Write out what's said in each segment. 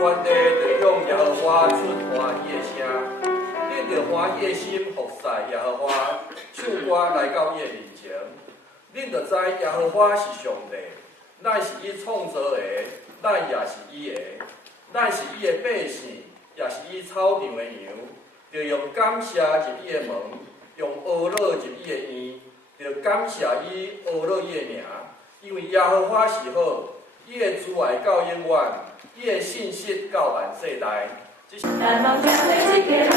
全地就向耶和华出欢喜的声，恁着欢喜的心服侍耶和华，唱歌来到伊的面前。恁着知耶和华是上帝，咱是伊创造的，咱也是伊的，咱是伊的百姓，也是伊草场的羊。着用感谢入伊的门，用呵乐入伊的院，着感谢伊，呵乐伊的名，因为耶和华是好，伊的慈爱到永远，伊的信实到万世代。咱望向这个人，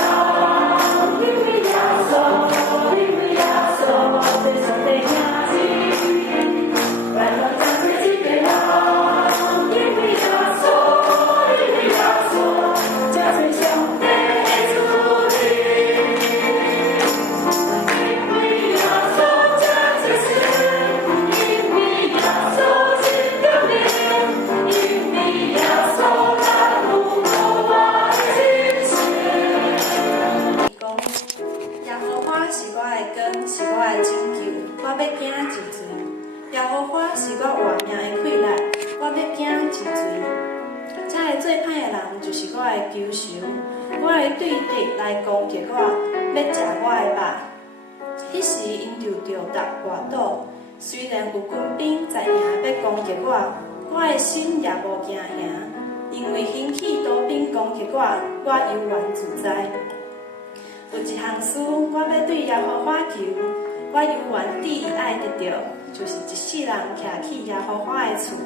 因为耶稣，因为耶稣，最上帝名字。咱望向这个人，因为耶稣，因为耶稣，这最上帝的主人。因为耶稣这最神，因为耶稣是救人，因为耶稣咱有无我。耶和华是我的光，是我的拯救，我要惊就罪。耶和华是我活命的气力，我要惊就罪。这个做歹的人就是我的仇仇，我的对敌来攻击我，要食我的肉。迄时因就着踏滑倒，虽然有军兵在营要攻击我，我的心也无惊吓，因为兴起刀兵攻击我，我悠然自在。有一项事，我要对耶和华求，我犹原旨意爱得到，就是一世人徛起耶和华的厝，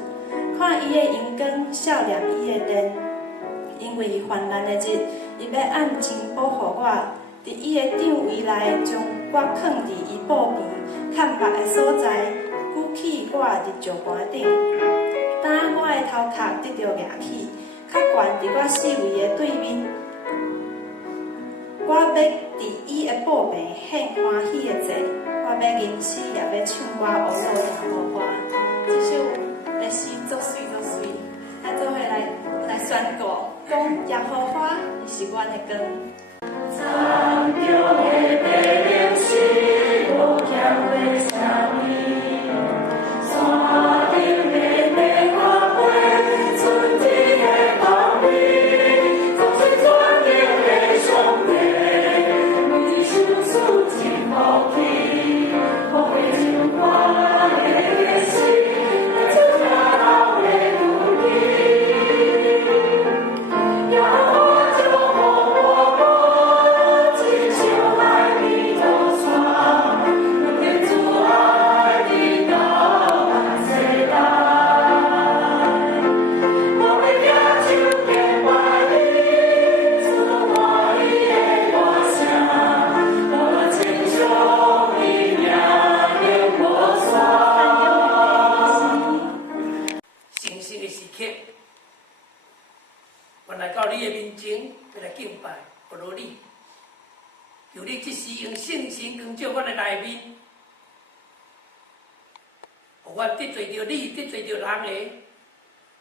看伊的阳光，笑念伊的殿。因为患难的日，伊要暗中保护我，伫伊的帐围内将我藏伫伊布边看白的所在，举起我伫石盘顶。当我的头壳得到举起，较悬伫我四围的对面。我要伫伊的布边献欢喜的祭，我要吟诗，也要唱歌学乐耶和华。这首的诗作水作水，咱做伙来宣告，讲耶和华是阮的光。苍穹的白灵是无欠的啥物，山顶的梅花花，春天的芳味，总是专有的上帝。每日想思真好奇，好会像我的心，出名老的努力。耶和华就好我无，亲像爱你的船，天主爱你到万世代。我要举手献怀里，出欢喜的歌声，我亲像伊名永无山。神圣的时刻，我来到你的面前，要来敬拜，不如你，求你即时用圣神光照我的内面，互我得罪着你，得罪着人的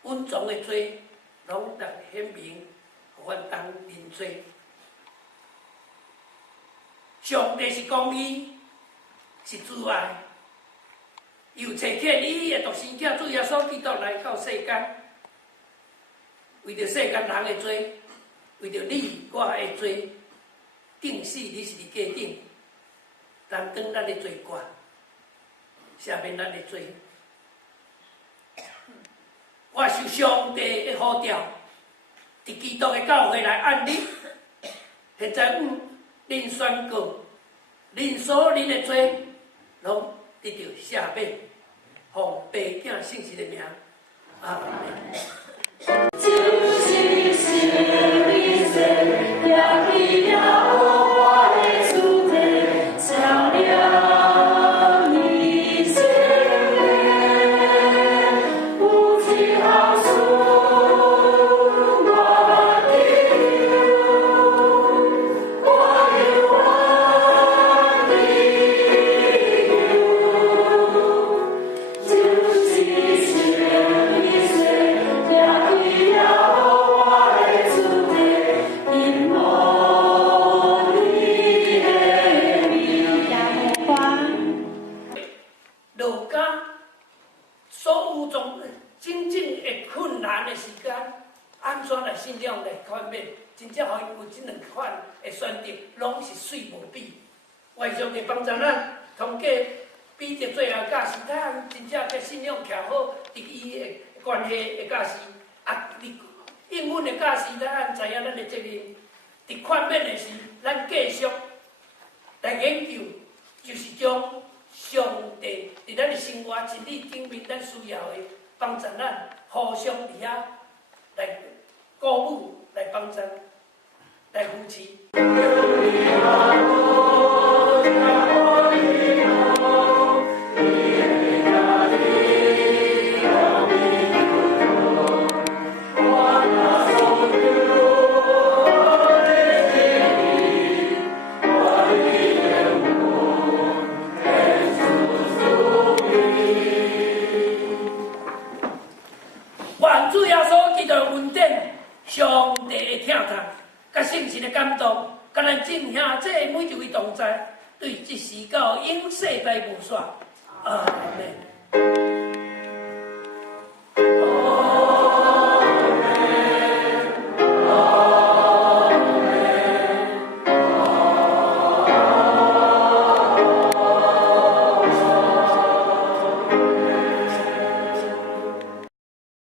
稳重的罪，拢能显明，互我当认罪。上帝是公义，是慈爱，又差遣伊的独生囝主耶稣基督来到世间，为着世间人的罪，为着你我的罪，定死你是伫架顶，担当咱的罪过，赦免咱的罪。我受上帝的呼召，伫基督的教会来按立。现在恁宣告，恁所有恁的罪，拢得到赦免，奉爸囝圣神的名，阿门。就是是你说，也去耶和华的厝内，照亮你心内，有一好事，我的我的就是是你说，也去耶和华的厝内，因无你的名。耶和华，落家所有种真正的困难的时间，安怎来信仰来款面，真正互因有这两款的选择，拢是水无比。外上嘅帮助咱通过比着最后假使咱真正嘅信仰徛好，伫伊的关系的假使，啊，应允的假使，咱知影咱的责任。伫款面的是，咱继续来研究，就是将上帝伫咱的生活真理顶面，咱需要的帮助咱互相伫遐来鼓舞，来帮助，来扶持。上帝的疼痛，甲圣神的感动，甲咱正兄这每一位同在，对一时到永世代无煞。阿门。